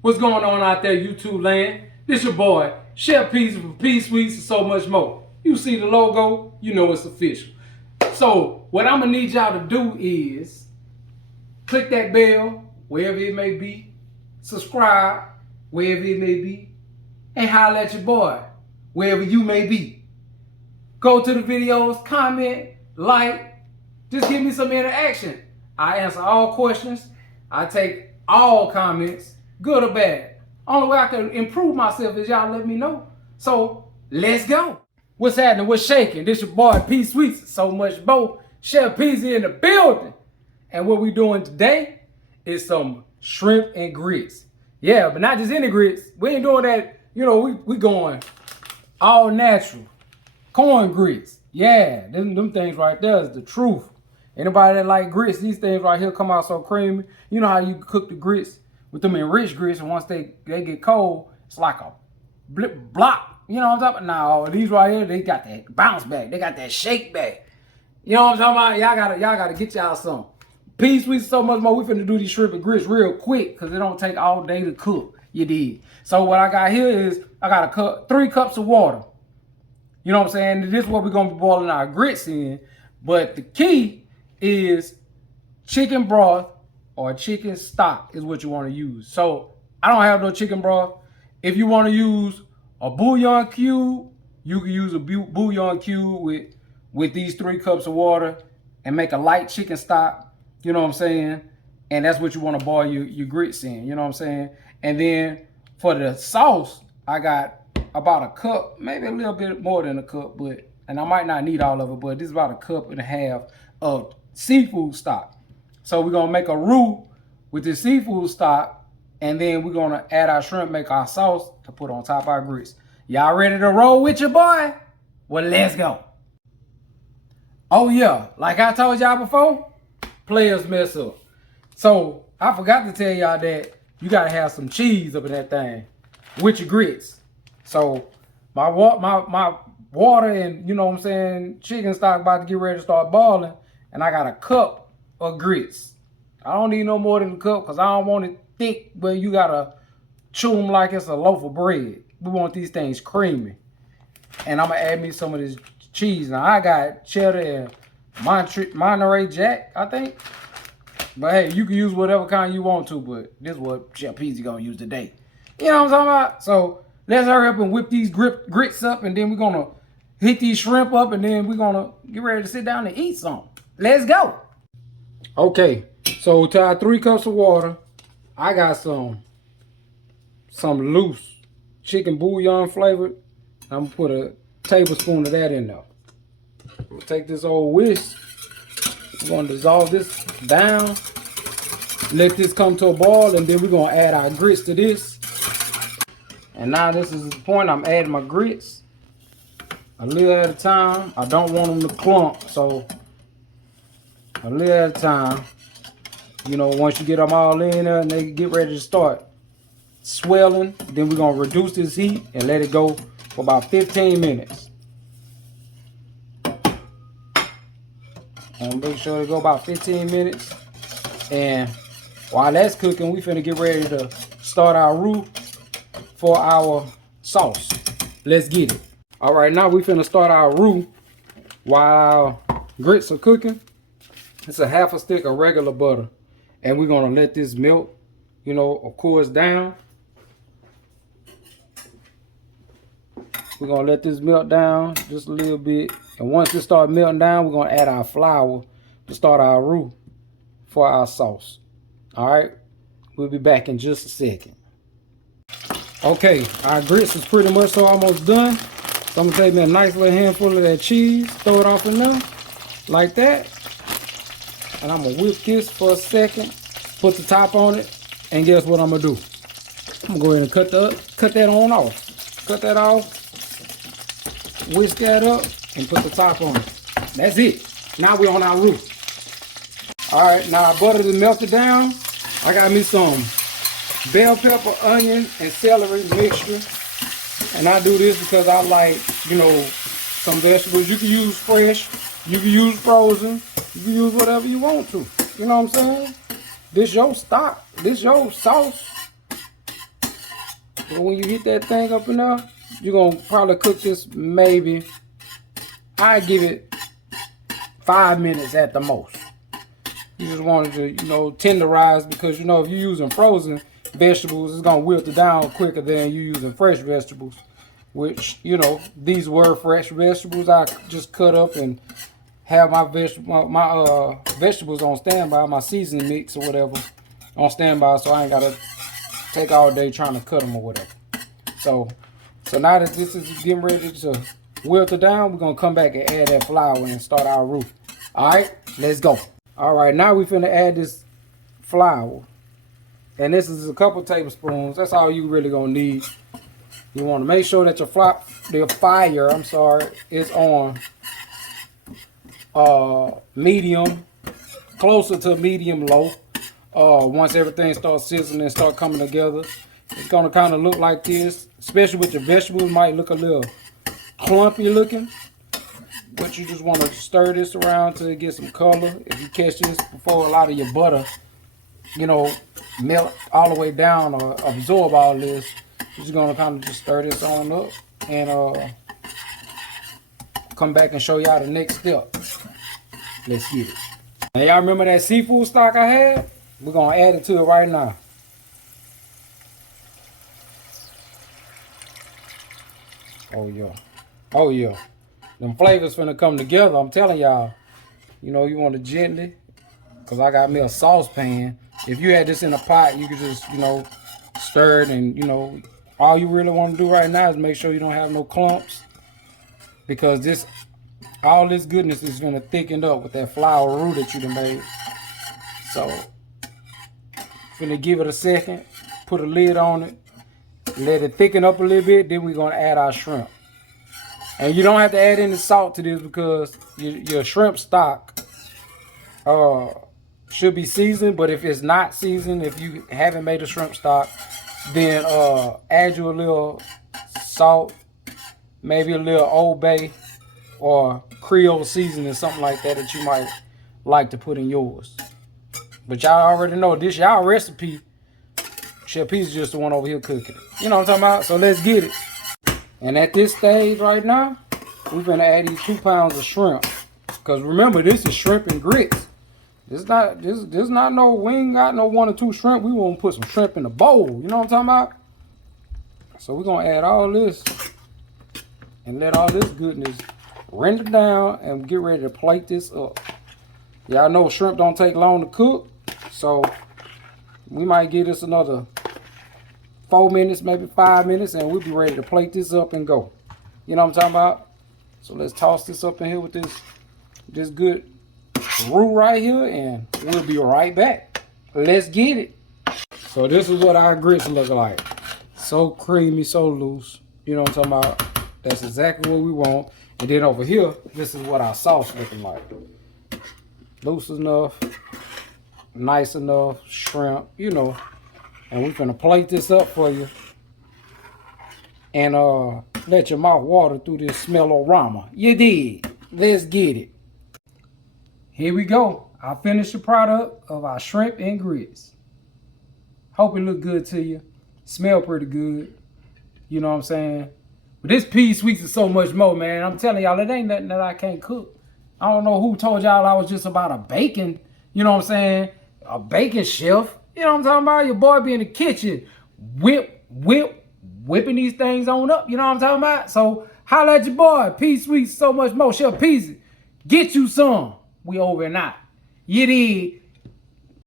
What's going on out there, YouTube land? This your boy, Chef Peasy from P Sweets and so much more. You see the logo, you know it's official. So what I'm gonna need y'all to do is click that bell, wherever it may be, subscribe, wherever it may be, and holler at your boy, wherever you may be. Go to the videos, comment, like, just give me some interaction. I answer all questions. I take all comments, good or bad. Only way I can improve myself is y'all let me know. So let's go. What's happening? What's shaking? This your boy P Sweets, so much more. Chef Peasy in the building. And what we doing today is some shrimp and grits. Yeah, but not just any grits. We ain't doing that, you know, we going all natural. Corn grits. Yeah, them things right there is the truth. Anybody that like grits, these things right here come out so creamy. You know how you cook the grits with them enriched grits, and once they get cold, it's like a block. You know what I'm talking about? No, these right here, they got that bounce back. They got that shake back. You know what I'm talking about? Y'all gotta get y'all some. P Sweets so much more. We finna do these shrimp and grits real quick because it don't take all day to cook. You did. So what I got here is I got 3 cups of water. You know what I'm saying? This is what we're gonna be boiling our grits in. But the key is chicken broth or chicken stock is what you want to use. So I don't have no chicken broth. If you want to use a bouillon cube, you can use a bouillon cube with these 3 cups of water and make a light chicken stock. You know what I'm saying? And that's what you want to boil your grits in. You know what I'm saying? And then for the sauce, I got about a cup, maybe a little bit more than a cup, and I might not need all of it, but this is about 1.5 cups of seafood stock. So we're gonna make a roux with the seafood stock, and then we're gonna add our shrimp, make our sauce to put on top of our grits. Y'all ready to roll with your boy? Well, let's go. Oh yeah, like I told y'all before, players mess up. So I forgot to tell y'all that you gotta have some cheese up in that thing with your grits. So my water and, you know what I'm saying, chicken stock about to get ready to start boiling, and I got a cup of grits. I don't need no more than a cup because I don't want it thick, but you gotta chew them like it's a loaf of bread. We want these things creamy. And I'm gonna add me some of this cheese. Now I got cheddar and Monterey Jack, I think. But hey, you can use whatever kind you want to, but this is what Chef Peasy gonna use today. You know what I'm talking about? So let's hurry up and whip these grits up, and then we're gonna hit these shrimp up, and then we're gonna get ready to sit down and eat some. Let's go. Okay, so to our 3 cups of water, I got some loose chicken bouillon flavored. I'm gonna put a tablespoon of that in there. We'll take this old whisk. We're gonna dissolve this down. Let this come to a boil, and then we're gonna add our grits to this. And now this is the point. I'm adding my grits a little at a time. I don't want them to clump, so a little at a time. You know, once you get them all in there and they get ready to start swelling, then we're gonna reduce this heat and let it go for about 15 minutes. And make sure it go about 15 minutes. And while that's cooking, we finna get ready to start our roux for our sauce. Let's get it. All right, now we finna start our roux while our grits are cooking. It's a 1/2 stick of regular butter, and we're gonna let this melt, you know, of course, down. We're gonna let this melt down just a little bit, and once it starts melting down, we're gonna add our flour to start our roux for our sauce. All right, we'll be back in just a second. Okay, our grits is pretty much almost done. So I'm gonna take me a nice little handful of that cheese, throw it off in there, like that. And I'm gonna whip this for a second, put the top on it, and guess what I'm gonna do? I'm gonna go ahead and cut that on off. Cut that off, whisk that up, and put the top on it. That's it. Now we're on our roux. All right, now our butter is melted down. I got me some bell pepper, onion, and celery mixture. And I do this because I like, you know, some vegetables. You can use fresh, you can use frozen, you can use whatever you want to. You know what I'm saying? This your stock, this your sauce. But when you heat that thing up in there, you're going to probably cook this maybe, I give it 5 minutes at the most. You just want it to, tenderize, because, if you're using frozen vegetables, it's going to wilt it down quicker than you using fresh vegetables, which, these were fresh vegetables. I just cut up and have my vegetables on standby, my seasoning mix or whatever on standby, so I ain't got to take all day trying to cut them or whatever. So now that this is getting ready to wilt it down, we're going to come back and add that flour and start our roux. All right, let's go. All right, now we're finna add this flour. And this is a couple tablespoons. That's all you really gonna need. You wanna make sure that your fire is on medium, closer to medium low. Once everything starts sizzling and start coming together, it's gonna kind of look like this. Especially with your vegetables, it might look a little clumpy looking. But you just want to stir this around to get some color. If you catch this before a lot of your butter, melt all the way down or absorb all this, you're just going to kind of just stir this on up and come back and show y'all the next step. Let's get it. Now y'all remember that seafood stock I had? We're going to add it to it right now. Oh yeah. Oh yeah. Them flavors finna come together. I'm telling y'all. You want to gently, because I got me a saucepan. If you had this in a pot, you could just, stir it, and, all you really want to do right now is make sure you don't have no clumps, because all this goodness is gonna thicken up with that flour roux that you done made. So, finna give it a second, put a lid on it, let it thicken up a little bit, then we're gonna add our shrimp. And you don't have to add any salt to this, because your shrimp stock should be seasoned. But if it's not seasoned, if you haven't made a shrimp stock, then add you a little salt, maybe a little Old Bay or Creole seasoning, something like that you might like to put in yours. But y'all already know this y'all recipe. Chef Peace is just the one over here cooking it. You know what I'm talking about? So let's get it. And at this stage right now, we're gonna add these 2 pounds of shrimp. Because remember, this is shrimp and grits. This not no, we ain't got no 1 or 2 shrimp. We want to put some shrimp in the bowl. You know what I'm talking about? So we're gonna add all this and let all this goodness render down and get ready to plate this up. Y'all know shrimp don't take long to cook. So we might give this another 4 minutes, maybe 5 minutes, and we'll be ready to plate this up and go. You know what I'm talking about? So let's toss this up in here with this good roux right here, and we'll be right back. Let's get it. So this is what our grits look like. So creamy, so loose. You know what I'm talking about? That's exactly what we want. And then over here, this is what our sauce looking like. Loose enough, nice enough, shrimp, And we're gonna plate this up for you. And let your mouth water through this smell-o-rama. You did. Let's get it. Here we go. Our finished product of our shrimp and grits. Hope it look good to you. Smell pretty good. You know what I'm saying? But this Peas Sweets is so much more, man. I'm telling y'all, it ain't nothing that I can't cook. I don't know who told y'all I was just about a bacon, you know what I'm saying? A bacon chef. You know what I'm talking about? Your boy be in the kitchen, whipping these things on up. You know what I'm talking about? So holla at your boy. Peas Sweets, so much more. Chef Peasy, get you some. We over and out. You did.